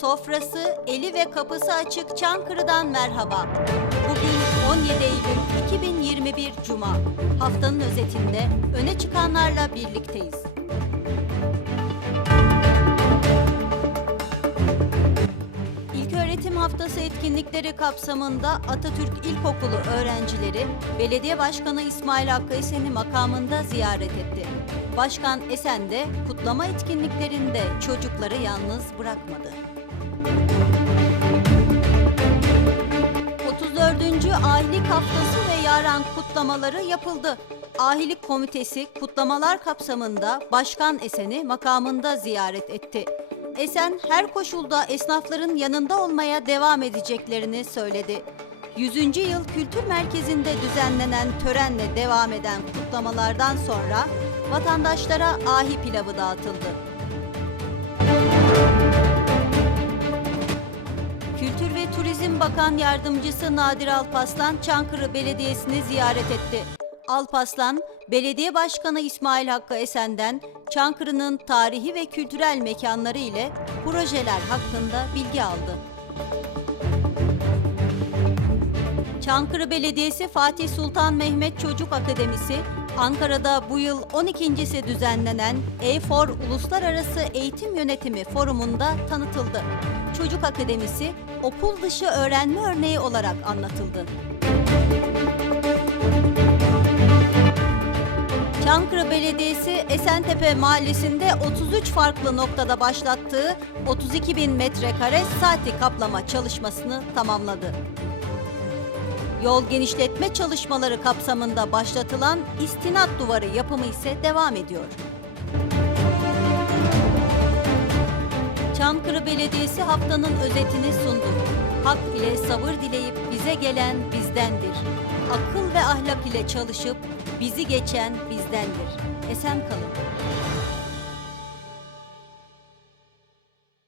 Sofrası, eli ve kapısı açık Çankırı'dan merhaba. Bugün 17 Eylül 2021 Cuma. Haftanın özetinde öne çıkanlarla birlikteyiz. İlköğretim Haftası etkinlikleri kapsamında Atatürk İlkokulu öğrencileri Belediye Başkanı İsmail Hakkı Esen'i makamında ziyaret etti. Başkan Esen de kutlama etkinliklerinde çocukları yalnız bırakmadı. 34. Ahilik Haftası ve Yaran kutlamaları yapıldı. Ahilik Komitesi kutlamalar kapsamında Başkan Esen'i makamında ziyaret etti. Esen her koşulda esnafların yanında olmaya devam edeceklerini söyledi. 100. Yıl Kültür Merkezi'nde düzenlenen törenle devam eden kutlamalardan sonra vatandaşlara ahi pilavı dağıtıldı. Turizm Bakan Yardımcısı Nadir Alpaslan Çankırı Belediyesi'ni ziyaret etti. Alpaslan, Belediye Başkanı İsmail Hakkı Esen'den Çankırı'nın tarihi ve kültürel mekanları ile projeler hakkında bilgi aldı. Çankırı Belediyesi Fatih Sultan Mehmet Çocuk Akademisi, Ankara'da bu yıl 12.si düzenlenen E4 Uluslararası Eğitim Yönetimi Forumu'nda tanıtıldı. Çocuk Akademisi, okul dışı öğrenme örneği olarak anlatıldı. Çankırı Belediyesi Esentepe Mahallesi'nde 33 farklı noktada başlattığı 32 bin metrekare saati kaplama çalışmasını tamamladı. Yol genişletme çalışmaları kapsamında başlatılan istinat duvarı yapımı ise devam ediyor. Çankırı Belediyesi haftanın özetini sundu. Hak ile sabır dileyip bize gelen bizdendir. Akıl ve ahlak ile çalışıp bizi geçen bizdendir. Esen kalın.